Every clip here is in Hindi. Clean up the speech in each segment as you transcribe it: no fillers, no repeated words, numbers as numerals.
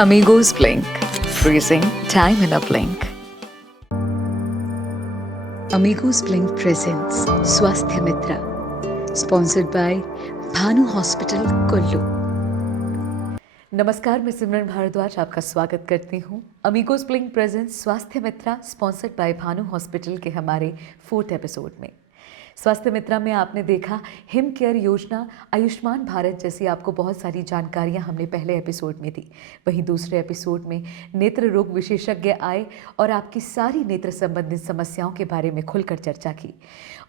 Amigos Blink, freezing time in a blink. Amigos Blink presents Swasthya Mitra, sponsored by Bhanu Hospital, Kullu. नमस्कार, मैं सिमरन भारद्वाज आपका स्वागत करती हूँ अमीगोस ब्लिंक प्रेजेंस स्वास्थ्य मित्रा स्पॉन्सर्ड बाय भानु हॉस्पिटल के हमारे 4th एपिसोड में। स्वास्थ्य मित्रा में आपने देखा हिम केयर योजना, आयुष्मान भारत जैसी आपको बहुत सारी जानकारियां हमने पहले एपिसोड में दी। वहीं दूसरे एपिसोड में नेत्र रोग विशेषज्ञ आए और आपकी सारी नेत्र संबंधित समस्याओं के बारे में खुलकर चर्चा की।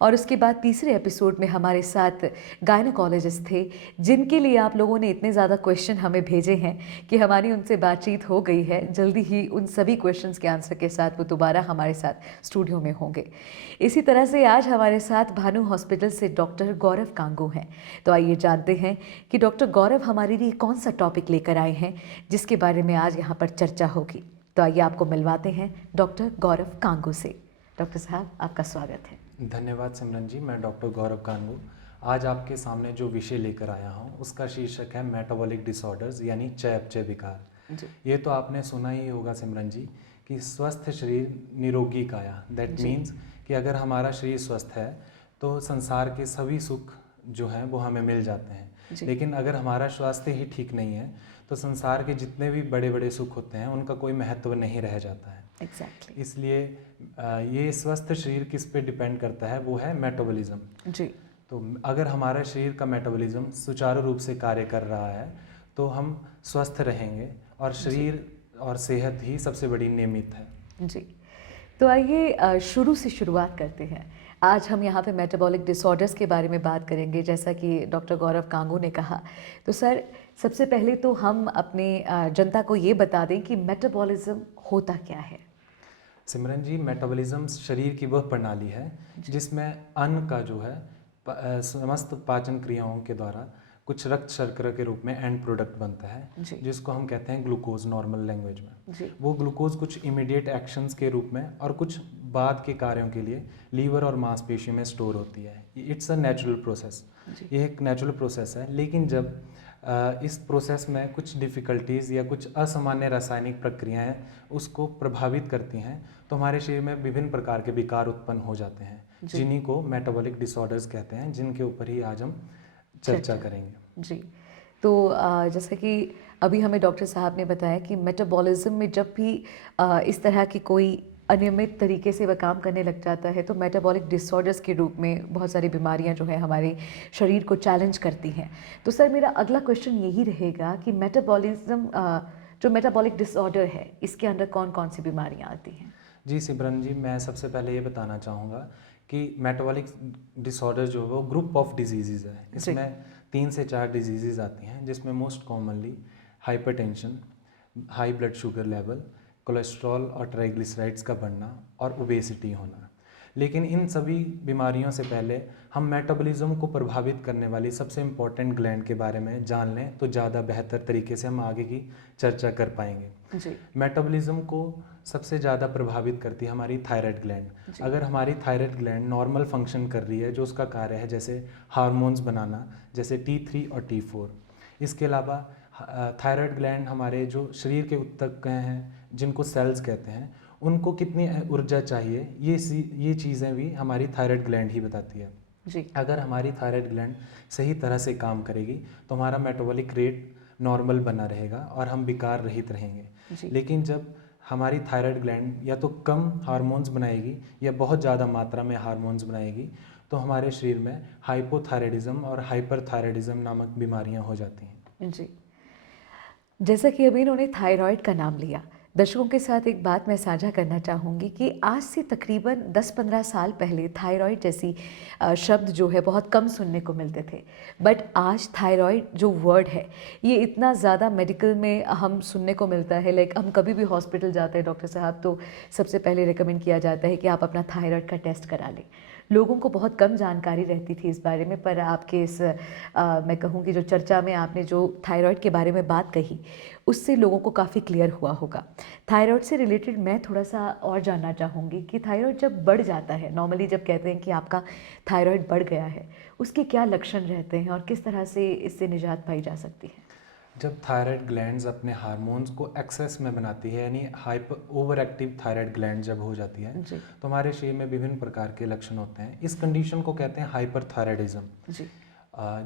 और उसके बाद तीसरे एपिसोड में हमारे साथ गायनोकोलॉजिस्ट थे, जिनके लिए आप लोगों ने इतने ज़्यादा क्वेश्चन हमें भेजे हैं कि हमारी उनसे बातचीत हो गई है। जल्दी ही उन सभी क्वेश्चंस के आंसर के साथ वो दोबारा हमारे साथ स्टूडियो में होंगे। इसी तरह से आज हमारे साथ भानु हॉस्पिटल से डॉक्टर गौरव कांगू हैं। तो आइए जानते हैं कि डॉक्टर गौरव हमारे लिए कौन सा टॉपिक लेकर आए हैं जिसके बारे में आज यहाँ पर चर्चा होगी। तो आइए आपको मिलवाते हैं डॉक्टर गौरव कांगू से। डॉक्टर साहब, आपका स्वागत है। धन्यवाद सिमरन जी। मैं डॉक्टर गौरव कांगू आज आपके सामने जो विषय लेकर आया हूँ उसका शीर्षक है मेटाबॉलिक डिसऑर्डर्स यानी चयापचय विकार। ये तो आपने सुना ही होगा सिमरन जी कि स्वस्थ शरीर निरोगी काया। दैट मीन्स कि अगर हमारा शरीर स्वस्थ है तो संसार के सभी सुख जो हैं वो हमें मिल जाते हैं। लेकिन अगर हमारा स्वास्थ्य ही ठीक नहीं है तो संसार के जितने भी बड़े बड़े सुख होते हैं उनका कोई महत्व नहीं रह जाता है। Exactly. इसलिए ये स्वस्थ शरीर किस पे डिपेंड करता है, वो है मेटाबॉलिज्म जी। तो अगर हमारा शरीर का मेटाबॉलिज्म सुचारू रूप से कार्य कर रहा है तो हम स्वस्थ रहेंगे और शरीर और सेहत ही सबसे बड़ी नियमित है। जी, तो आइए शुरू से शुरुआत करते हैं। आज हम यहाँ पे मेटाबॉलिक डिसऑर्डर्स के बारे में बात करेंगे, जैसा कि डॉक्टर गौरव कांगू ने कहा। तो सर, सबसे पहले तो हम अपने जनता को ये बता दें कि मेटाबॉलिज्म होता क्या है। सिमरन जी, मेटाबॉलिज्म शरीर की वह प्रणाली है जिसमें अन्न का जो है समस्त पाचन क्रियाओं के द्वारा कुछ रक्त शर्करा के रूप में एंड प्रोडक्ट बनता है जिसको हम कहते हैं ग्लूकोज नॉर्मल लैंग्वेज में। वो ग्लूकोज कुछ इमीडिएट एक्शंस के रूप में और कुछ बाद के कार्यों के लिए लीवर और मांसपेशियों में स्टोर होती है। It's a natural process. ये एक नेचुरल प्रोसेस है। लेकिन जब इस प्रोसेस में कुछ डिफ़िकल्टीज़ या कुछ असामान्य रासायनिक प्रक्रियाएं उसको प्रभावित करती हैं तो हमारे शरीर में विभिन्न प्रकार के विकार उत्पन्न हो जाते हैं, जिन्हीं को मेटाबॉलिक डिसऑर्डर्स कहते हैं, जिनके ऊपर ही आज हम चर्चा करेंगे। जी, तो जैसे कि अभी हमें डॉक्टर साहब ने बताया कि मेटाबॉलिज्म में जब भी इस तरह की कोई अनियमित तरीके से वह काम करने लग जाता है तो मेटाबॉलिक डिसऑर्डर्स के रूप में बहुत सारी बीमारियां जो है हमारे शरीर को चैलेंज करती हैं। तो सर, मेरा अगला क्वेश्चन यही रहेगा कि मेटाबॉलिज्म जो मेटाबॉलिक डिसऑर्डर है इसके अंदर कौन कौन सी बीमारियां आती हैं। जी सिमरन जी, मैं सबसे पहले ये बताना चाहूँगा कि मेटाबॉलिक डिसऑर्डर जो है वो ग्रुप ऑफ डिजीज़ है। इसमें 3 से 4 डिजीज़ आती हैं, जिसमें most commonly hypertension, high blood sugar level, cholesterol और ट्राइग्लिसराइड्स का बढ़ना और ओबेसिटी होना। लेकिन इन सभी बीमारियों से पहले हम मेटाबॉलिज्म को प्रभावित करने वाली सबसे इम्पॉर्टेंट ग्लैंड के बारे में जान लें तो ज़्यादा बेहतर तरीके से हम आगे की चर्चा कर पाएंगे। मेटाबॉलिज्म को सबसे ज़्यादा प्रभावित करती है हमारी थायराइड ग्लैंड। अगर हमारी थायराइड ग्लैंड नॉर्मल फंक्शन कर रही है, जो उसका कार्य है जैसे हार्मोन्स बनाना, जैसे T3 और T4। इसके अलावा थायराइड ग्लैंड हमारे जो शरीर के ऊतक हैं जिनको सेल्स कहते हैं, उनको कितनी ऊर्जा चाहिए ये चीज़ें भी हमारी थायराइड ग्लैंड ही बताती है। अगर हमारी थायराइड ग्लैंड सही तरह से काम करेगी तो हमारा मेटाबॉलिक रेट नॉर्मल बना रहेगा और हम विकार रहित रहेंगे। लेकिन जब हमारी थायराइड ग्लैंड या तो कम हार्मोन्स बनाएगी या बहुत ज़्यादा मात्रा में हार्मोन्स बनाएगी तो हमारे शरीर में हाइपोथायराइडिज्म और हाइपरथायराइडिज्म नामक बीमारियां हो जाती हैं। जी, जैसा कि अभी इन्होंने थायराइड का नाम लिया, दर्शकों के साथ एक बात मैं साझा करना चाहूँगी कि आज से तकरीबन 10-15 साल पहले थायराइड जैसी शब्द जो है बहुत कम सुनने को मिलते थे। बट आज थायराइड जो वर्ड है ये इतना ज़्यादा मेडिकल में हम सुनने को मिलता है। लाइक हम कभी भी हॉस्पिटल जाते हैं डॉक्टर साहब तो सबसे पहले रिकमेंड किया जाता है कि आप अपना थायराइड का टेस्ट करा लें। लोगों को बहुत कम जानकारी रहती थी इस बारे में, पर आपके इस मैं कहूँ कि जो चर्चा में आपने जो थायराइड के बारे में बात कही उससे लोगों को काफ़ी क्लियर हुआ होगा। थायराइड से रिलेटेड मैं थोड़ा सा और जानना चाहूँगी कि थायराइड जब बढ़ जाता है, नॉर्मली जब कहते हैं कि आपका थायराइड बढ़ गया है, उसके क्या लक्षण रहते हैं और किस तरह से इससे निजात पाई जा सकती है। जब थायराइड ग्लैंड्स अपने हार्मोन्स को एक्सेस में बनाती है, यानी hyper over active thyroid gland जब हो जाती है, जी तो हमारे शरीर में विभिन्न प्रकार के लक्षण होते हैं। इस कंडीशन को कहते हैं हाइपरथायराइडिज्म, जी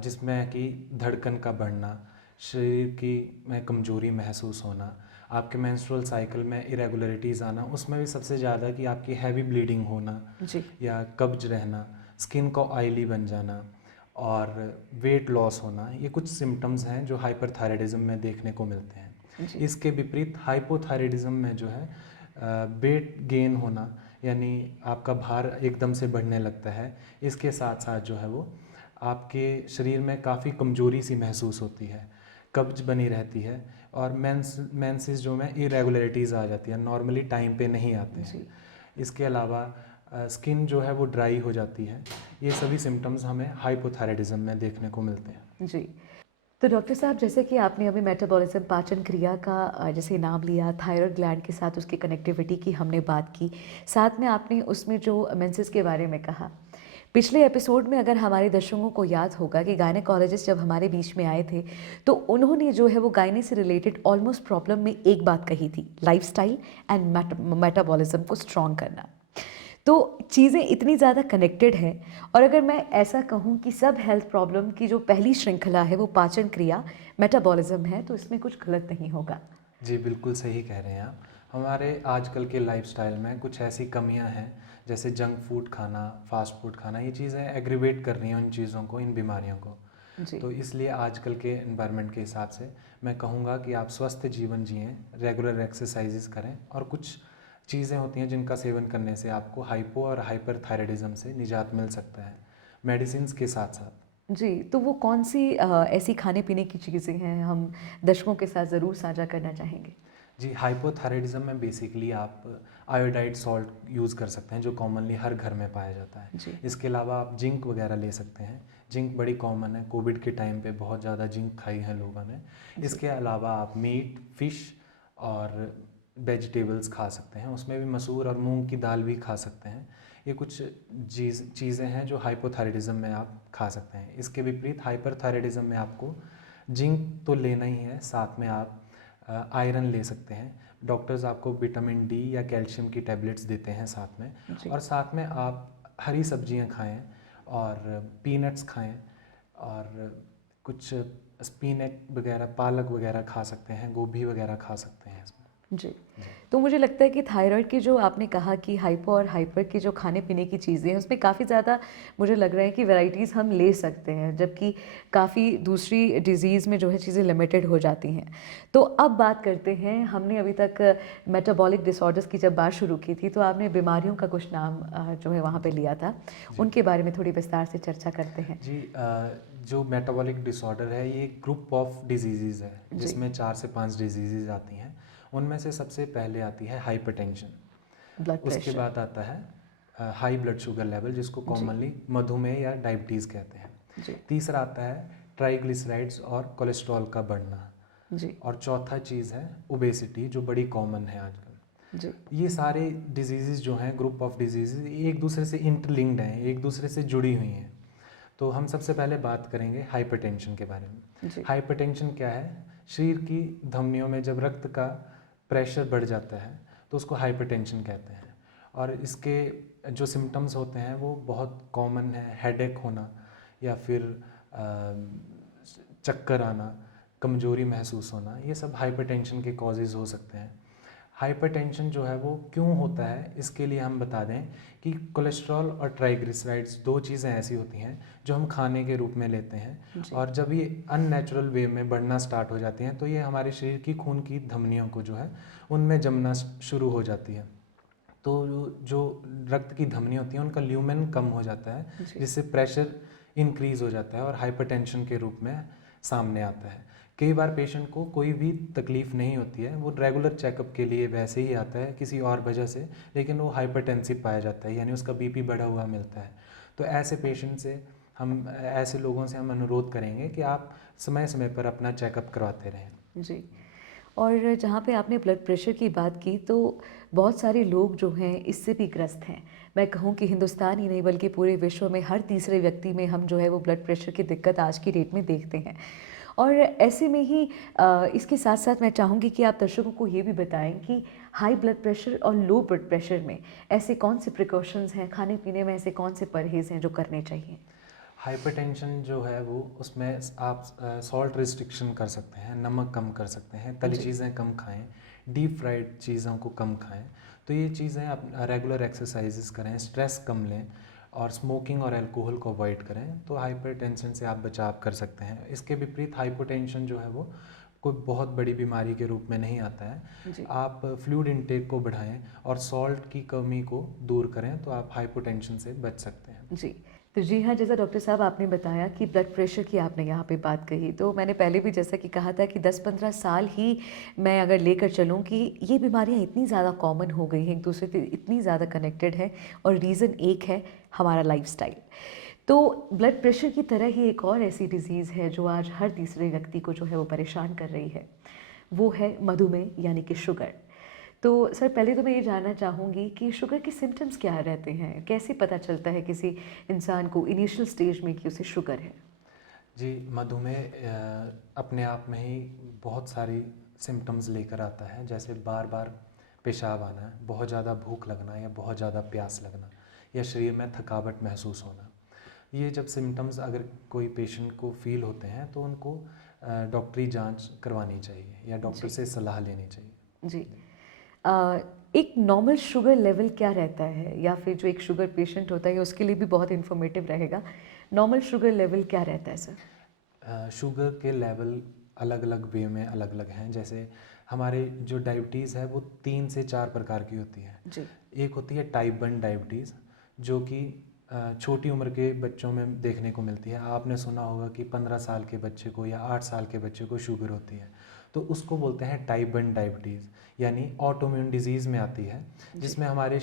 जिसमें कि धड़कन का बढ़ना, शरीर की में कमजोरी महसूस होना, आपके मेंस्ट्रुअल साइकिल में इरेगुलरिटीज़ आना, उसमें भी सबसे ज़्यादा कि आपकी हैवी ब्लीडिंग होना जी या कब्ज रहना, स्किन को ऑयली बन जाना और वेट लॉस होना, ये कुछ सिम्टम्स हैं जो हाइपरथायराइडिज्म में देखने को मिलते हैं। जी इसके विपरीत हाइपोथायराइडिज्म में जो है वेट गेन होना, यानी आपका भार एकदम से बढ़ने लगता है। इसके साथ साथ जो है वो आपके शरीर में काफ़ी कमजोरी सी महसूस होती है, कब्ज बनी रहती है और मेंसेस जो में इरेगुलरिटीज़ आ जाती है, नॉर्मली टाइम पे नहीं आते हैं। जी इसके अलावा स्किन जो है वो ड्राई हो जाती है। ये सभी सिम्टम्स हमें हाइपोथायराइडिज्म में देखने को मिलते हैं। जी। तो डॉक्टर साहब, जैसे कि आपने अभी मेटाबॉलिज्म, पाचन क्रिया का जैसे नाम लिया, थायराइड ग्लैंड के साथ उसकी कनेक्टिविटी की हमने बात की, साथ में आपने उसमें जो मेंसेस के बारे में कहा। पिछले एपिसोड में अगर हमारे दर्शकों को याद होगा कि गायनेकोलॉजिस्ट जब हमारे बीच में आए थे, तो उन्होंने जो है वो गायने से रिलेटेड ऑलमोस्ट प्रॉब्लम में एक बात कही थी, लाइफस्टाइल एंड मेटाबॉलिज्म को स्ट्रॉन्ग करना। तो चीज़ें इतनी ज़्यादा कनेक्टेड हैं, और अगर मैं ऐसा कहूँ कि सब हेल्थ प्रॉब्लम की जो पहली श्रृंखला है वो पाचन क्रिया, मेटाबॉलिज्म है, तो इसमें कुछ गलत नहीं होगा। जी बिल्कुल सही कह रहे हैं आप। हमारे आजकल के लाइफस्टाइल में कुछ ऐसी कमियां हैं, जैसे जंक फूड खाना, फास्ट फूड खाना, ये चीज़ें एग्रीवेट कर रही हैं उन चीज़ों को, इन बीमारियों को। जी तो इसलिए आजकल के एनवायरनमेंट के हिसाब से मैं कहूँगा कि आप स्वस्थ जीवन जिएं, रेगुलर एक्सरसाइजेस करें, और कुछ चीज़ें होती हैं जिनका सेवन करने से आपको हाइपो और हाइपरथायराइडिज्म से निजात मिल सकता है, मेडिसिन के साथ साथ। जी। तो वो कौन सी ऐसी खाने पीने की चीज़ें हैं हम दर्शकों के साथ ज़रूर साझा करना चाहेंगे? जी, हाइपोथायराइडिज्म में बेसिकली आप आयोडाइड सॉल्ट यूज़ कर सकते हैं, जो कॉमनली हर घर में पाया जाता है। जी इसके अलावा आप जिंक वगैरह ले सकते हैं। जिंक बड़ी कॉमन है, कोविड के टाइम पे बहुत ज़्यादा जिंक खाई है लोगों ने। इसके अलावा आप मीट, फिश और वेजिटेबल्स खा सकते हैं, उसमें भी मसूर और मूंग की दाल भी खा सकते हैं। ये कुछ चीज़ें हैं जो हाइपोथायराइडिज्म में आप खा सकते हैं। इसके विपरीत हाइपरथायराइडिज्म में आपको जिंक तो लेना ही है, साथ में आप आयरन ले सकते हैं। डॉक्टर्स आपको विटामिन डी या कैल्शियम की टैबलेट्स देते हैं साथ में, जी और साथ में आप हरी सब्जियां खाएं और पीनट्स खाएं, और कुछ स्पिनच वगैरह, पालक वगैरह खा सकते हैं, गोभी वगैरह खा सकते हैं इसमें। जी। तो मुझे लगता है कि थायराइड की जो आपने कहा कि हाइपो और हाइपर की जो खाने पीने की चीज़ें हैं, उसमें काफ़ी ज़्यादा मुझे लग रहा है कि वैरायटीज़ हम ले सकते हैं, जबकि काफ़ी दूसरी डिजीज़ में जो है चीज़ें लिमिटेड हो जाती हैं। तो अब बात करते हैं, हमने अभी तक मेटाबॉलिक डिसऑर्डर्स की जब बात शुरू की थी, तो आपने बीमारियों का कुछ नाम जो है वहाँ पे लिया था, उनके बारे में थोड़ी विस्तार से चर्चा करते हैं। जी, जो मेटाबॉलिक डिसऑर्डर है, ये ग्रुप ऑफ डिजीज़ है, जी। जिसमें 4 से 5 डिजीज़ आती हैं। उनमें से सबसे पहले आती है हाइपरटेंशन, ब्लड उसके प्रेशर। बाद आता है हाई ब्लड शुगर लेवल, जिसको जी। कॉमनली मधुमेह या डायबिटीज़ कहते हैं। जी तीसरा आता है ट्राइग्लिसराइड्स और कोलेस्ट्रॉल का बढ़ना, जी और चौथा चीज़ है ओबेसिटी, जो बड़ी कॉमन है आजकल। जी ये सारे डिजीज़ जो हैं, ग्रुप ऑफ डिजीज़, एक दूसरे से इंटरलिंक्ड हैं, एक दूसरे से जुड़ी हुई हैं। तो हम सबसे पहले बात करेंगे हाइपरटेंशन के बारे में। जी हाइपरटेंशन क्या है? शरीर की धमनियों में जब रक्त का प्रेशर बढ़ जाता है तो उसको हाइपरटेंशन कहते हैं, और इसके जो सिम्टम्स होते हैं वो बहुत कॉमन है। हेडेक होना, या फिर चक्कर आना, कमजोरी महसूस होना, ये सब हाइपरटेंशन के कॉजेज़ हो सकते हैं। हाइपरटेंशन जो है वो क्यों होता है, इसके लिए हम बता दें कि कोलेस्ट्रॉल और ट्राइग्लिसराइड्स दो चीज़ें ऐसी होती हैं जो हम खाने के रूप में लेते हैं, जी। और जब ये अननेचुरल वे में बढ़ना स्टार्ट हो जाती हैं तो ये हमारे शरीर की खून की धमनियों को जो है उनमें जमना शुरू हो जाती है। तो जो रक्त की धमनी होती हैं उनका ल्यूमेन कम हो जाता है, जी। जिससे प्रेशर इंक्रीज़ हो जाता है और हाइपरटेंशन के रूप में सामने आता है। कई बार पेशेंट को कोई भी तकलीफ़ नहीं होती है, वो रेगुलर चेकअप के लिए वैसे ही आता है किसी और वजह से, लेकिन वो हाइपरटेंसिव पाया जाता है, यानी उसका बीपी बढ़ा हुआ मिलता है। तो ऐसे पेशेंट से ऐसे लोगों से हम अनुरोध करेंगे कि आप समय समय पर अपना चेकअप करवाते रहें। जी। और जहाँ पे आपने ब्लड प्रेशर की बात की, तो बहुत सारे लोग जो हैं इससे भी ग्रस्त हैं। मैं कहूँ कि हिंदुस्तान ही नहीं बल्कि पूरे विश्व में हर तीसरे व्यक्ति में हम जो है वो ब्लड प्रेशर की दिक्कत आज की डेट में देखते हैं। और ऐसे में ही इसके साथ साथ मैं चाहूँगी कि आप दर्शकों को ये भी बताएं कि हाई ब्लड प्रेशर और लो ब्लड प्रेशर में ऐसे कौन से प्रिकॉशंस हैं, खाने पीने में ऐसे कौन से परहेज़ हैं जो करने चाहिए? हाइपरटेंशन जो है वो उसमें आप सॉल्ट रिस्ट्रिक्शन कर सकते हैं, नमक कम कर सकते हैं, तली जी। चीज़ें कम खाएं, डीप फ्राइड चीज़ों को कम खाएं। तो ये चीज़ें आप रेगुलर एक्सरसाइजेस करें, स्ट्रेस कम लें और स्मोकिंग और अल्कोहल को अवॉइड करें, तो हाइपरटेंशन से आप बचाव कर सकते हैं। इसके विपरीत हाइपोटेंशन जो है वो कोई बहुत बड़ी बीमारी के रूप में नहीं आता है। जी। आप फ्लूइड इनटेक को बढ़ाएं और सॉल्ट की कमी को दूर करें, तो आप हाइपोटेंशन से बच सकते हैं। जी। तो जी हाँ, जैसा डॉक्टर साहब आपने बताया कि ब्लड प्रेशर की आपने यहाँ पे बात कही, तो मैंने पहले भी जैसा कि कहा था कि 10-15 साल ही मैं अगर लेकर चलूँ कि ये बीमारियाँ इतनी ज़्यादा कॉमन हो गई हैं, एक दूसरे से इतनी ज़्यादा कनेक्टेड है और रीज़न एक है हमारा लाइफ़स्टाइल। तो ब्लड प्रेशर की तरह ही एक और ऐसी डिज़ीज़ है जो आज हर तीसरे व्यक्ति को जो है वो परेशान कर रही है, वो है मधुमेह यानी कि शुगर। तो सर पहले तो मैं ये जानना चाहूँगी कि शुगर के सिम्टम्स क्या रहते हैं? कैसे पता चलता है किसी इंसान को इनिशियल स्टेज में कि उसे शुगर है? जी, मधुमेह अपने आप में ही बहुत सारी सिम्टम्स लेकर आता है, जैसे बार बार पेशाब आना, बहुत ज़्यादा भूख लगना या बहुत ज़्यादा प्यास लगना या शरीर में थकावट महसूस होना। ये जब सिम्टम्स अगर कोई पेशेंट को फील होते हैं तो उनको डॉक्टरी जांच करवानी चाहिए या डॉक्टर जी। से सलाह लेनी चाहिए। जी। अ, एक नॉर्मल शुगर लेवल क्या रहता है? या फिर जो एक शुगर पेशेंट होता है उसके लिए भी बहुत इन्फॉर्मेटिव रहेगा। नॉर्मल शुगर लेवल क्या रहता है सर? शुगर के लेवल अलग अलग वे में अलग अलग हैं। जैसे हमारे जो डायबिटीज़ है वो 3 से 4 प्रकार की होती है। जी। एक होती है टाइप 1 डायबिटीज़, जो कि छोटी उम्र के बच्चों में देखने को मिलती है। आपने सुना होगा कि 15 साल के बच्चे को या 8 साल के बच्चे को शुगर होती है, तो उसको बोलते हैं टाइप 1 डायबिटीज़, यानी ऑटोइम्यून डिजीज़ में आती है, जिसमें हमारे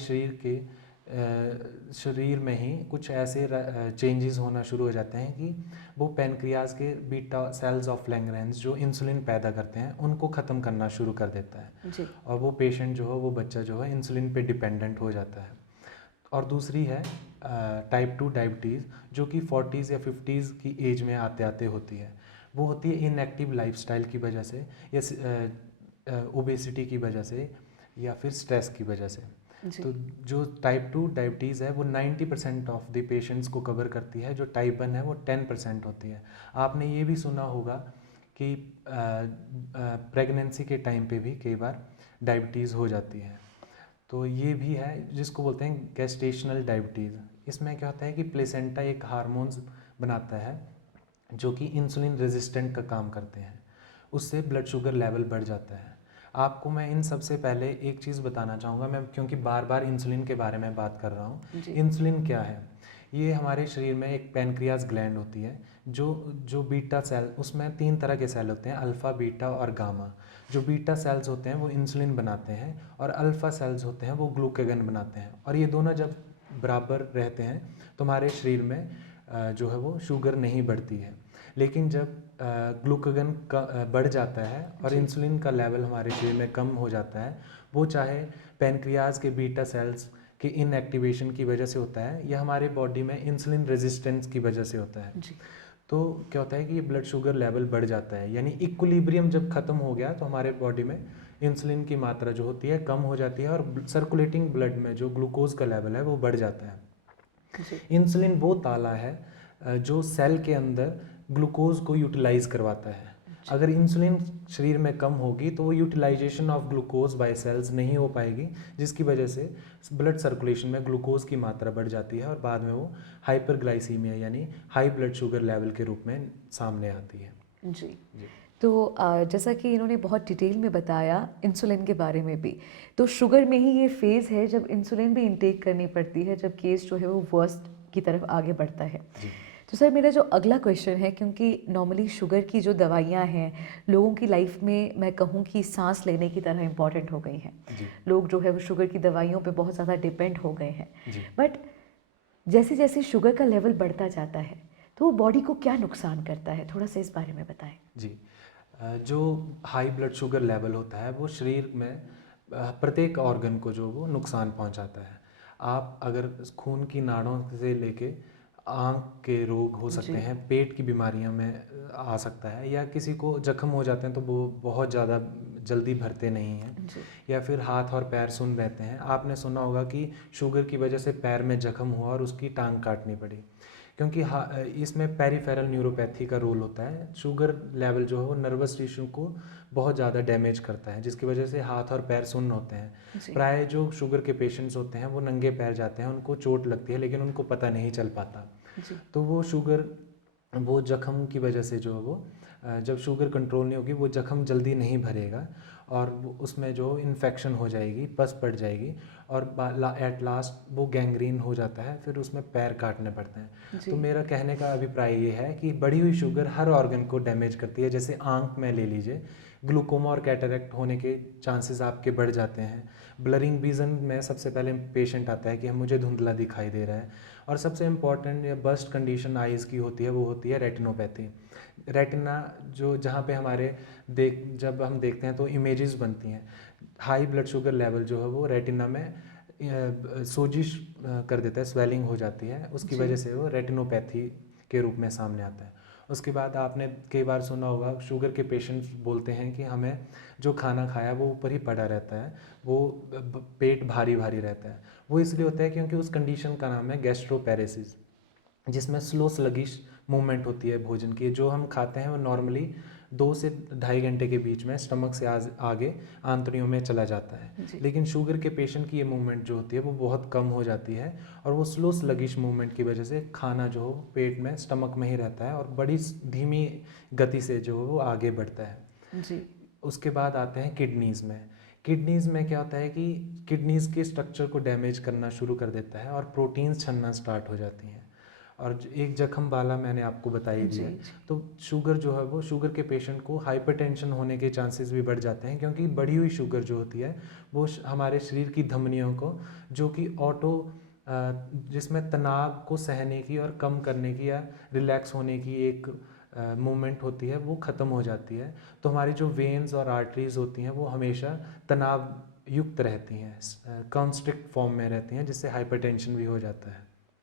शरीर में ही कुछ ऐसे चेंजेस होना शुरू हो जाते हैं कि वो पैनक्रियाज के बीटा सेल्स ऑफ लैंगरेंज जो इंसुलिन पैदा करते हैं उनको ख़त्म करना शुरू कर देता है, जी। और वो पेशेंट जो है, वो बच्चा जो है, इंसुलिन पे डिपेंडेंट हो जाता है। और दूसरी है टाइप 2 डायबिटीज़, जो कि 40s या 50s की एज में आते आते होती है। वो होती है इनएक्टिव लाइफस्टाइल की वजह से या ओबेसिटी की वजह से या फिर स्ट्रेस की वजह से। जी। तो जो टाइप 2 डायबिटीज़ है वो 90% ऑफ द पेशेंट्स को कवर करती है, जो टाइप 1 है वो 10% होती है। आपने ये भी सुना होगा कि प्रेगनेंसी के टाइम पे भी कई बार डायबिटीज़ हो जाती है। तो ये भी है जिसको बोलते हैं गेस्टेशनल डायबिटीज़। इसमें क्या होता है कि प्लेसेंटा एक हार्मोन्स बनाता है जो कि इंसुलिन रेजिस्टेंट का काम करते हैं, उससे ब्लड शुगर लेवल बढ़ जाता है। आपको मैं इन सबसे पहले एक चीज़ बताना चाहूँगा, मैं क्योंकि बार बार इंसुलिन के बारे में बात कर रहा हूँ। जी। इंसुलिन क्या है? ये हमारे शरीर में एक पैनक्रियाज ग्लैंड होती है, जो बीटा सेल, उसमें 3 तरह के सेल होते हैं, अल्फ़ा, बीटा और गामा। जो बीटा सेल्स होते हैं वो इंसुलिन बनाते हैं और अल्फ़ा सेल्स होते हैं वो ग्लूकागन बनाते हैं, और ये दोनों जब बराबर रहते हैं तो हमारे शरीर में जो है वो शुगर नहीं बढ़ती है। लेकिन जब ग्लूकागन का बढ़ जाता है और जी। इंसुलिन का लेवल हमारे शरीर में कम हो जाता है, वो चाहे पैनक्रियाज के बीटा सेल्स के इनएक्टिवेशन की वजह से होता है या हमारे बॉडी में इंसुलिन रेजिस्टेंस की वजह से होता है। जी। तो क्या होता है कि ये ब्लड शुगर लेवल बढ़ जाता है, यानी इक्विलिब्रियम जब खत्म हो गया तो हमारे बॉडी में इंसुलिन की मात्रा जो होती है कम हो जाती है और सर्कुलेटिंग ब्लड में जो ग्लूकोज का लेवल है वो बढ़ जाता है। जी। इंसुलिन वो ताला है जो सेल के अंदर ग्लूकोज को यूटिलाइज करवाता है। अगर इंसुलिन शरीर में कम होगी तो वो utilisation of glucose by cells नहीं हो पाएगी, जिसकी वजह से ब्लड सर्कुलेशन में ग्लूकोज की मात्रा बढ़ जाती है और बाद में वो हाइपरग्लाइसीमिया यानी हाई ब्लड शुगर लेवल के रूप में सामने आती है। जी। जी। तो जैसा कि इन्होंने बहुत डिटेल में बताया इंसुलिन के बारे में भी, तो शुगर में ही ये फेज़ है जब इंसुलिन भी इंटेक करनी पड़ती है, जब केस जो है वो वर्स्ट की तरफ आगे बढ़ता है। जी। तो सर मेरा जो अगला क्वेश्चन है, क्योंकि नॉर्मली शुगर की जो दवाइयाँ हैं लोगों की लाइफ में मैं कहूँ कि सांस लेने की तरह इम्पॉर्टेंट हो गई हैं। जी। लोग जो है वो शुगर की दवाइयों पे बहुत ज़्यादा डिपेंड हो गए हैं। जी। बट जैसे जैसे शुगर का लेवल बढ़ता जाता है तो वो बॉडी को क्या नुकसान करता है, थोड़ा सा इस बारे में बताएं। जी। जो हाई ब्लड शुगर लेवल होता है वो शरीर में प्रत्येक ऑर्गन को जो वो नुकसान पहुंचाता है। आप अगर खून की नाड़ों से लेके आँख के रोग हो सकते जी। हैं, पेट की बीमारियों में आ सकता है, या किसी को जख्म हो जाते हैं तो वो बहुत ज़्यादा जल्दी भरते नहीं हैं, जी। या फिर हाथ और पैर सुन्न रहते हैं। आपने सुना होगा कि शुगर की वजह से पैर में जख्म हुआ और उसकी टांग काटनी पड़ी, क्योंकि इसमें पेरिफेरल न्यूरोपैथी का रोल होता है। शुगर लेवल जो है वो नर्वस टिश्यू को बहुत ज़्यादा डैमेज करता है, जिसकी वजह से हाथ और पैर सुन्न होते हैं। जी। प्राय जो शुगर के पेशेंट्स होते हैं वो नंगे पैर जाते हैं, उनको चोट लगती है लेकिन उनको पता नहीं चल पाता। जी। तो वो शुगर, वो जख्म की वजह से जो है वो जब शुगर कंट्रोल नहीं होगी वो जख्म जल्दी नहीं भरेगा और उसमें जो इन्फेक्शन हो जाएगी, पस पड़ जाएगी और एट लास्ट वो गैंग्रीन हो जाता है, फिर उसमें पैर काटने पड़ते हैं। जी। तो मेरा कहने का अभिप्राय ये है कि बढ़ी हुई शुगर हर ऑर्गन को डैमेज करती है। जैसे आँख में ले लीजिए, ग्लूकोमा और कैटरेक्ट होने के चांसेस आपके बढ़ जाते हैं। ब्लरिंग विजन में सबसे पहले पेशेंट आता है कि मुझे धुंधला दिखाई दे रहा है। और सबसे इम्पॉर्टेंट या बस्ट कंडीशन आइज़ की होती है, वो होती है रेटिनोपैथी। रेटिना जो जहाँ पे हमारे जब हम देखते हैं तो इमेजेस बनती हैं। हाई ब्लड शुगर लेवल जो है वो रेटिना में सोजिश कर देता है, स्वेलिंग हो जाती है, उसकी जी। वजह से वो रेटिनोपैथी के रूप में सामने आता है। उसके बाद आपने कई बार सुना होगा शुगर के पेशेंट्स बोलते हैं कि हमें जो खाना खाया वो ऊपर ही पड़ा रहता है, वो पेट भारी भारी रहता है। वो इसलिए होता है क्योंकि उस कंडीशन का नाम है गैस्ट्रोपैरेसिस, जिसमें स्लो स्लगिश मूवमेंट होती है भोजन की। जो हम खाते हैं वो नॉर्मली 2 से ढाई घंटे के बीच में स्टमक से आगे आंतड़ियों में चला जाता है, जी। लेकिन शुगर के पेशेंट की ये मूवमेंट जो होती है वो बहुत कम हो जाती है और वो स्लो स्लगिश मूवमेंट की वजह से खाना जो हो पेट में स्टमक में ही रहता है और बड़ी धीमी गति से जो वो आगे बढ़ता है। जी। उसके बाद आते हैं किडनीज़ में। किडनीज़ में क्या होता है कि किडनीज़ के स्ट्रक्चर को डैमेज करना शुरू कर देता है और प्रोटीन्स छनना स्टार्ट हो जाती हैं। और एक जख्म वाला मैंने आपको बता ही दिया। जी। तो शुगर जो है वो शुगर के पेशेंट को हाइपरटेंशन होने के चांसेस भी बढ़ जाते हैं, क्योंकि बढ़ी हुई शुगर जो होती है वो हमारे शरीर की धमनियों को, जो कि जिसमें तनाव को सहने की और कम करने की या रिलैक्स होने की एक मूवमेंट होती है, वो ख़त्म हो जाती है। तो हमारी जो वेन्स और आर्टरीज होती हैं वो हमेशा तनाव युक्त रहती हैं, कॉन्स्ट्रिक्ट फॉर्म में रहती हैं, जिससे हाइपरटेंशन भी हो जाता है।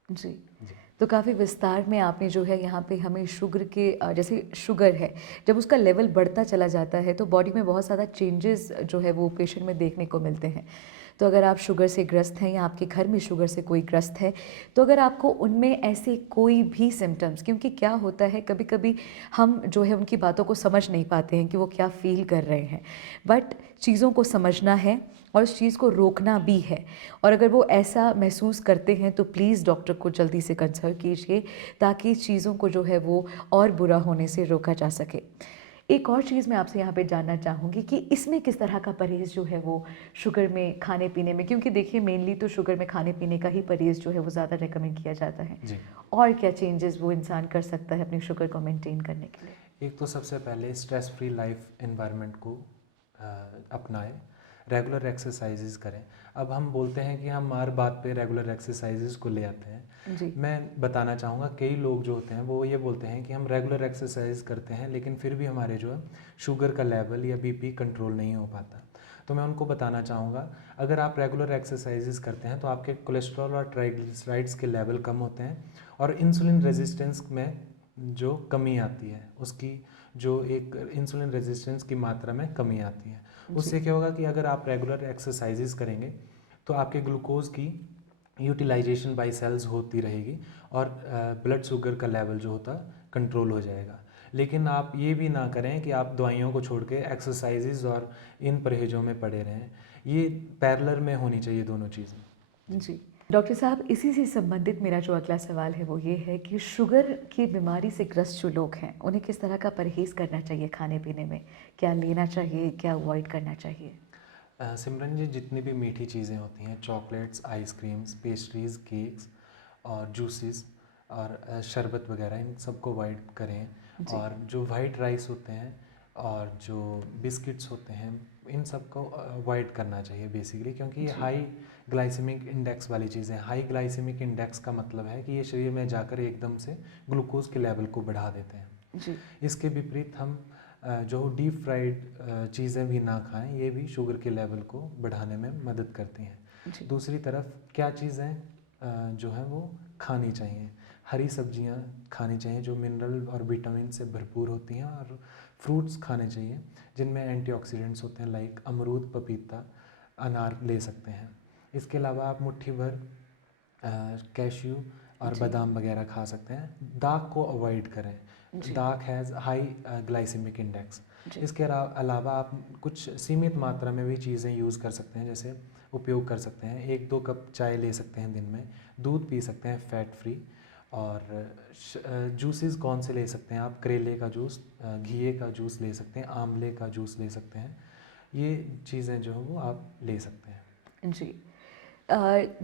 जी। जी। तो काफ़ी विस्तार में आपने जो है यहाँ पे हमें शुगर के जैसे शुगर है, जब उसका लेवल बढ़ता चला जाता है तो बॉडी में बहुत ज़्यादा चेंजेस जो है वो पेशेंट में देखने को मिलते हैं। तो अगर आप शुगर से ग्रस्त हैं या आपके घर में शुगर से कोई ग्रस्त है, तो अगर आपको उनमें ऐसे कोई भी सिम्टम्स, क्योंकि क्या होता है कभी कभी हम जो है उनकी बातों को समझ नहीं पाते हैं कि वो क्या फ़ील कर रहे हैं, बट चीज़ों को समझना है और उस चीज़ को रोकना भी है। और अगर वो ऐसा महसूस करते हैं तो प्लीज़ डॉक्टर को जल्दी से कंसल्ट कीजिए, ताकि चीज़ों को जो है वो और बुरा होने से रोका जा सके। एक और चीज़ मैं आपसे यहाँ पे जानना चाहूँगी कि इसमें किस तरह का परहेज़ जो है वो शुगर में खाने पीने में, क्योंकि देखिए मेनली तो शुगर में खाने पीने का ही परहेज़ जो है वो ज़्यादा रेकमेंड किया जाता है। जी। और क्या चेंजेस वो इंसान कर सकता है अपनी शुगर को मेंटेन करने के लिए? एक तो सबसे पहले स्ट्रेस फ्री लाइफ एनवायरनमेंट को अपनाएं, रेगुलर एक्सरसाइजेज करें। अब हम बोलते हैं कि हम हर बात पे रेगुलर एक्सरसाइजेज को ले आते हैं। जी। मैं बताना चाहूँगा, कई लोग जो होते हैं वो ये बोलते हैं कि हम रेगुलर एक्सरसाइज करते हैं लेकिन फिर भी हमारे जो है शुगर का लेवल या बीपी कंट्रोल नहीं हो पाता। तो मैं उनको बताना चाहूँगा, अगर आप रेगुलर एक्सरसाइजेज करते हैं तो आपके कोलेस्ट्रॉल और ट्राइग्लिसराइड्स के लेवल कम होते हैं और इंसुलिन रेजिस्टेंस में जो कमी आती है, उसकी जो एक इंसुलिन रेजिस्टेंस की मात्रा में कमी आती है। उससे क्या होगा कि अगर आप रेगुलर एक्सरसाइजेज करेंगे तो आपके ग्लूकोज की यूटिलाइजेशन बाय सेल्स होती रहेगी और ब्लड शुगर का लेवल जो होता कंट्रोल हो जाएगा। लेकिन आप ये भी ना करें कि आप दवाइयों को छोड़ के एक्सरसाइजेज और इन परहेजों में पड़े रहें। ये पैरेलल में होनी चाहिए दोनों चीज़ें। जी। डॉक्टर साहब, इसी से संबंधित मेरा जो अगला सवाल है वो ये है कि शुगर की बीमारी से ग्रस्त जो लोग हैं उन्हें किस तरह का परहेज़ करना चाहिए खाने पीने में? क्या लेना चाहिए, क्या अवॉइड करना चाहिए? सिमरन जी, जितनी भी मीठी चीज़ें होती हैं, चॉकलेट्स, आइसक्रीम्स, पेस्ट्रीज़, केक्स और जूसेस और शरबत वगैरह, इन सबको अवॉइड करें। जी। और जो वाइट राइस होते हैं और जो बिस्किट्स होते हैं, इन सबको अवॉइड करना चाहिए बेसिकली, क्योंकि ये जी। हाई ग्लाइसेमिक इंडेक्स वाली चीज़ें हैं। हाई ग्लाइसेमिक इंडेक्स का मतलब है कि ये शरीर में जाकर एकदम से ग्लूकोज के लेवल को बढ़ा देते हैं। जी। इसके विपरीत हम जो डीप फ्राइड चीज़ें भी ना खाएं, ये भी शुगर के लेवल को बढ़ाने में मदद करती हैं। जी। दूसरी तरफ क्या चीज़ें जो है वो खानी चाहिए, हरी सब्जियां खानी चाहिए जो मिनरल और विटामिन से भरपूर होती हैं, और फ्रूट्स खाने चाहिए जिनमें एंटीऑक्सीडेंट्स होते हैं, लाइक अमरूद, पपीता, अनार ले सकते हैं। इसके अलावा आप मुट्ठी भर कैश्यू और बादाम वगैरह खा सकते हैं। दाख को अवॉइड करें, दाख हैज़ हाई ग्लाइसेमिक इंडेक्स। इसके अलावा आप कुछ सीमित मात्रा में भी चीज़ें यूज़ कर सकते हैं, जैसे उपयोग कर सकते हैं। 1-2 कप चाय ले सकते हैं दिन में, दूध पी सकते हैं फैट फ्री, और जूसेस कौन से ले सकते हैं आप, करेले का जूस, घिए का जूस ले सकते हैं, आंवले का जूस ले सकते हैं। ये चीज़ें जो है वो आप ले सकते हैं। जी।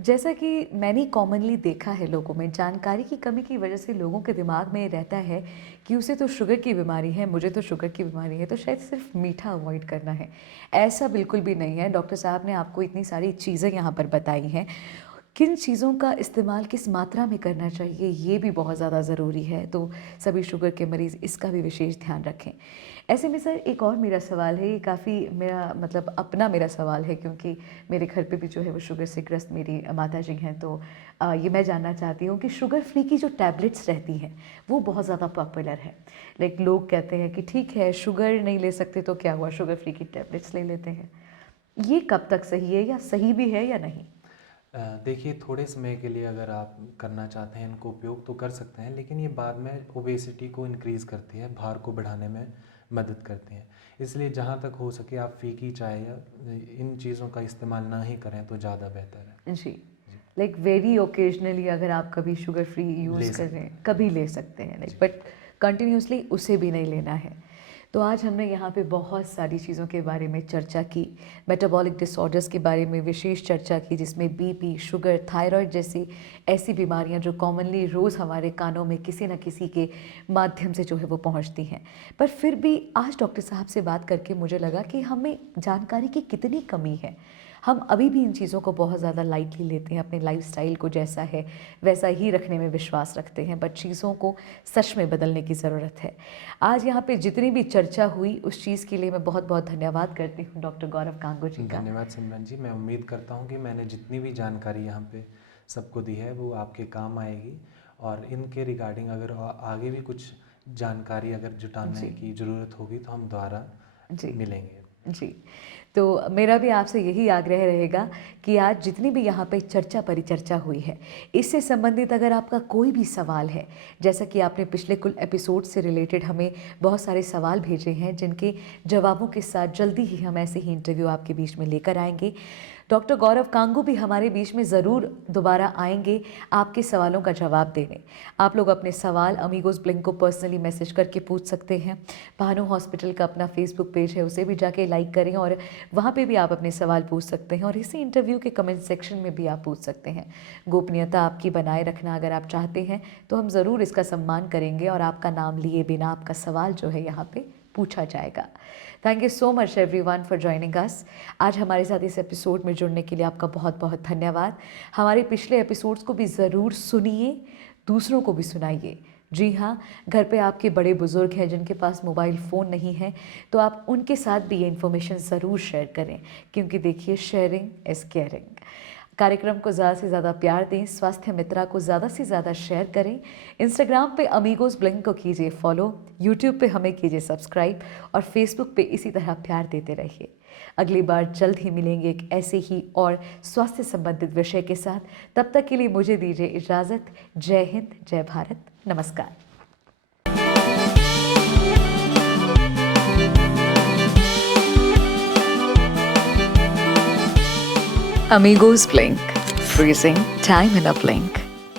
जैसा कि मैंने कॉमनली देखा है लोगों में, जानकारी की कमी की वजह से लोगों के दिमाग में रहता है कि उसे तो शुगर की बीमारी है, मुझे तो शुगर की बीमारी है, तो शायद सिर्फ मीठा अवॉइड करना है। ऐसा बिल्कुल भी नहीं है। डॉक्टर साहब ने आपको इतनी सारी चीज़ें यहाँ पर बताई हैं। किन चीज़ों का इस्तेमाल किस मात्रा में करना चाहिए ये भी बहुत ज़्यादा ज़रूरी है, तो सभी शुगर के मरीज़ इसका भी विशेष ध्यान रखें। ऐसे में सर एक और मेरा सवाल है, ये काफ़ी मेरा मतलब अपना मेरा सवाल है, क्योंकि मेरे घर पे भी जो है वो शुगर से ग्रस्त मेरी माता जी हैं, तो ये मैं जानना चाहती हूँ कि शुगर फ्री की जो टैबलेट्स रहती हैं वो बहुत ज़्यादा पॉपुलर है। लाइक लोग कहते हैं कि ठीक है शुगर नहीं ले सकते तो क्या हुआ, शुगर फ्री की टैबलेट्स ले लेते हैं। ये कब तक सही है, या सही भी है या नहीं? देखिए, थोड़े समय के लिए अगर आप करना चाहते हैं इनको उपयोग तो कर सकते हैं, लेकिन ये बाद में ओबेसिटी को इंक्रीज़ करती है, भार को बढ़ाने में मदद करती हैं। इसलिए जहाँ तक हो सके आप फीकी चाय या इन चीज़ों का इस्तेमाल ना ही करें तो ज़्यादा बेहतर है। जी, लाइक वेरी ओकेजनली अगर आप कभी शुगर फ्री यूज़ कर रहे हैं कभी ले सकते हैं, लाइक बट कंटिन्यूसली उसे भी नहीं लेना है। तो आज हमने यहाँ पे बहुत सारी चीज़ों के बारे में चर्चा की, मेटाबॉलिक डिसऑर्डर्स के बारे में विशेष चर्चा की, जिसमें बीपी, शुगर, थायराइड जैसी ऐसी बीमारियाँ जो कॉमनली रोज़ हमारे कानों में किसी न किसी के माध्यम से जो है वो पहुँचती हैं। पर फिर भी आज डॉक्टर साहब से बात करके मुझे लगा कि हमें जानकारी की कितनी कमी है। हम अभी भी इन चीज़ों को बहुत ज़्यादा लाइटली लेते हैं, अपने लाइफस्टाइल को जैसा है वैसा ही रखने में विश्वास रखते हैं, बट चीज़ों को सच में बदलने की ज़रूरत है। आज यहाँ पे जितनी भी चर्चा हुई उस चीज़ के लिए मैं बहुत बहुत धन्यवाद करती हूँ डॉक्टर गौरव कांगू जी का। धन्यवाद सिमरन जी। मैं उम्मीद करता हूँ कि मैंने जितनी भी जानकारी यहाँ पे सबको दी है वो आपके काम आएगी, और इनके रिगार्डिंग अगर आगे भी कुछ जानकारी अगर जुटाने की ज़रूरत होगी तो हम दोबारा मिलेंगे। जी, तो मेरा भी आपसे यही आग्रह रहेगा कि आज जितनी भी यहाँ पे चर्चा परिचर्चा हुई है, इससे संबंधित अगर आपका कोई भी सवाल है, जैसा कि आपने पिछले कुल एपिसोड से रिलेटेड हमें बहुत सारे सवाल भेजे हैं, जिनके जवाबों के साथ जल्दी ही हम ऐसे ही इंटरव्यू आपके बीच में लेकर आएंगे। डॉक्टर गौरव कांगू भी हमारे बीच में ज़रूर दोबारा आएंगे आपके सवालों का जवाब देने। आप लोग अपने सवाल अमीगोस ब्लिंक को पर्सनली मैसेज करके पूछ सकते हैं। भानु हॉस्पिटल का अपना फेसबुक पेज है, उसे भी जाके लाइक करें और वहाँ पे भी आप अपने सवाल पूछ सकते हैं, और इसी इंटरव्यू के कमेंट सेक्शन में भी आप पूछ सकते हैं। गोपनीयता आपकी बनाए रखना अगर आप चाहते हैं तो हम ज़रूर इसका सम्मान करेंगे, और आपका नाम लिए बिना आपका सवाल जो है यहाँ पे पूछा जाएगा। Thank you so much everyone for joining us. आज हमारे साथ इस एपिसोड में जुड़ने के लिए आपका बहुत बहुत धन्यवाद। हमारे पिछले एपिसोड्स को भी ज़रूर सुनिए, दूसरों को भी सुनाइए। जी हाँ, घर पे आपके बड़े बुजुर्ग हैं जिनके पास मोबाइल फ़ोन नहीं है, तो आप उनके साथ भी ये इन्फॉर्मेशन ज़रूर शेयर करें, क्योंकि देखिए शेयरिंग इज़ केयरिंग। कार्यक्रम को ज़्यादा से ज़्यादा प्यार दें, स्वास्थ्य मित्रा को ज़्यादा से ज़्यादा शेयर करें। इंस्टाग्राम पे अमीगोस ब्लिंक को कीजिए फॉलो, यूट्यूब पे हमें कीजिए सब्सक्राइब, और फेसबुक पे इसी तरह प्यार देते रहिए। अगली बार जल्द ही मिलेंगे एक ऐसे ही और स्वास्थ्य संबंधित विषय के साथ। तब तक के लिए मुझे दीजिए इजाज़त। जय हिंद, जय भारत, नमस्कार। Amigos Blink, freezing time in a blink.